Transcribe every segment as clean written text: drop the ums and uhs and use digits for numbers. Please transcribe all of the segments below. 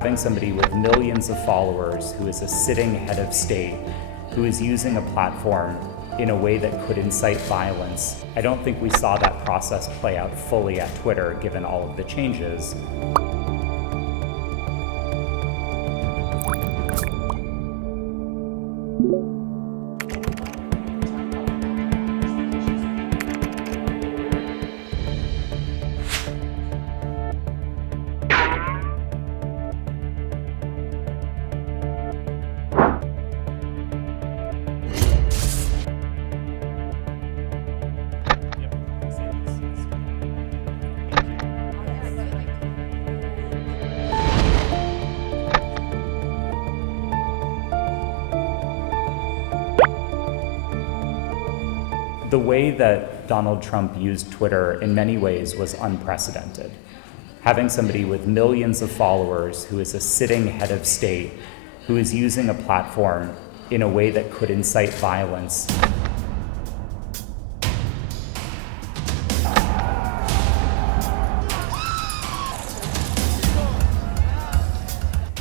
Having somebody with millions of followers who is a sitting head of state, who is using a platform in a way that could incite violence, I don't think we saw that process play out fully at Twitter, given all of the changes. The way that Donald Trump used Twitter in many ways was unprecedented. Having somebody with millions of followers who is a sitting head of state, who is using a platform in a way that could incite violence.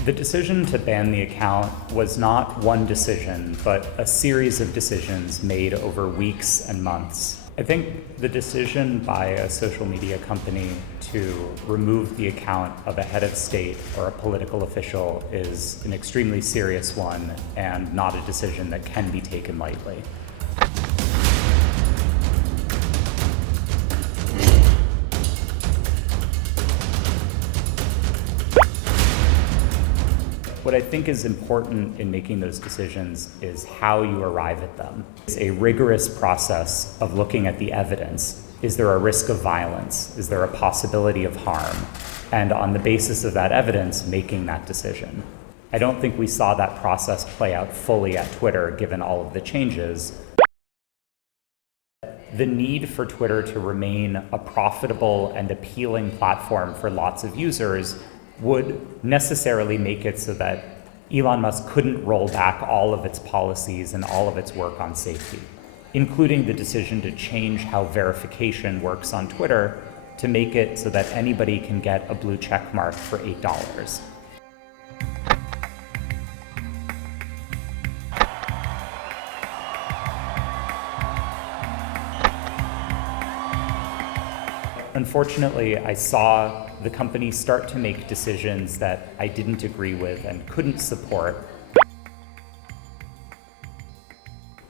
The decision to ban the account was not one decision, but a series of decisions made over weeks and months. I think the decision by a social media company to remove the account of a head of state or a political official is an extremely serious one and not a decision that can be taken lightly. What I think is important in making those decisions is how you arrive at them. It's a rigorous process of looking at the evidence. Is there a risk of violence? Is there a possibility of harm? And on the basis of that evidence, making that decision. I don't think we saw that process play out fully at Twitter, given all of the changes. The need for Twitter to remain a profitable and appealing platform for lots of users would necessarily make it so that Elon Musk couldn't roll back all of its policies and all of its work on safety, including the decision to change how verification works on Twitter to make it so that anybody can get a blue check mark for $8. Unfortunately, I saw the company start to make decisions that I didn't agree with and couldn't support.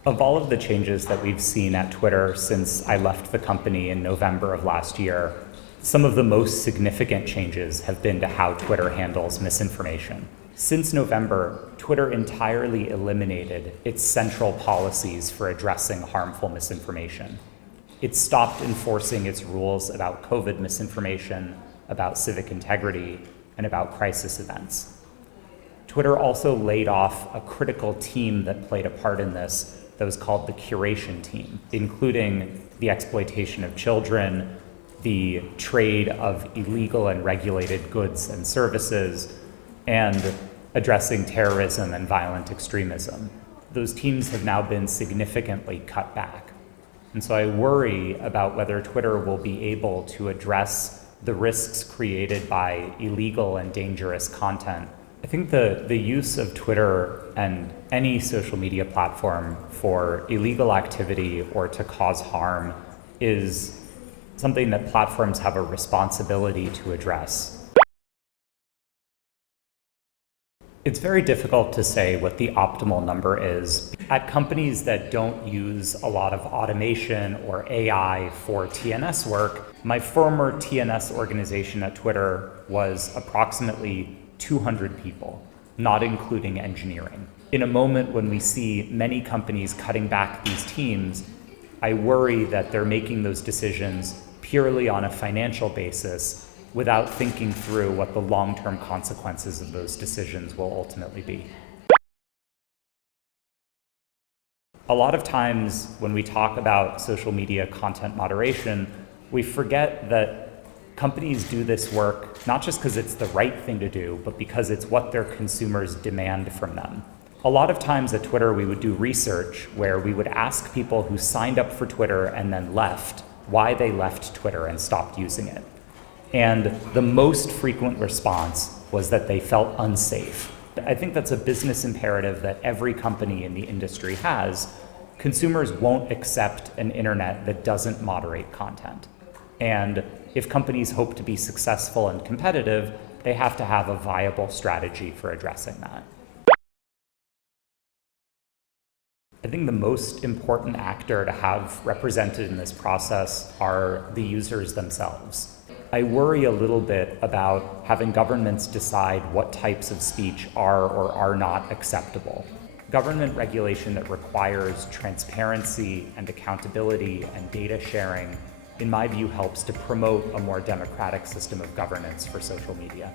Of all of the changes that we've seen at Twitter since I left the company in November of last year, some of the most significant changes have been to how Twitter handles misinformation. Since November, Twitter entirely eliminated its central policies for addressing harmful misinformation. It stopped enforcing its rules about COVID misinformation, about civic integrity, and about crisis events. Twitter also laid off a critical team that played a part in this that was called the curation team, including the exploitation of children, the trade of illegal and regulated goods and services, and addressing terrorism and violent extremism. Those teams have now been significantly cut back. And so I worry about whether Twitter will be able to address the risks created by illegal and dangerous content. I think the use of Twitter and any social media platform for illegal activity or to cause harm is something that platforms have a responsibility to address. It's very difficult to say what the optimal number is. At companies that don't use a lot of automation or AI for TNS work, my former TNS organization at Twitter was approximately 200 people, not including engineering. In a moment when we see many companies cutting back these teams, I worry that they're making those decisions purely on a financial basis without thinking through what the long-term consequences of those decisions will ultimately be. A lot of times when we talk about social media content moderation, we forget that companies do this work not just because it's the right thing to do, but because it's what their consumers demand from them. A lot of times at Twitter, we would do research where we would ask people who signed up for Twitter and then left why they left Twitter and stopped using it. And the most frequent response was that they felt unsafe. I think that's a business imperative that every company in the industry has. Consumers won't accept an internet that doesn't moderate content. And if companies hope to be successful and competitive, they have to have a viable strategy for addressing that. I think the most important actor to have represented in this process are the users themselves. I worry a little bit about having governments decide what types of speech are or are not acceptable. Government regulation that requires transparency and accountability and data sharing, in my view, helps to promote a more democratic system of governance for social media.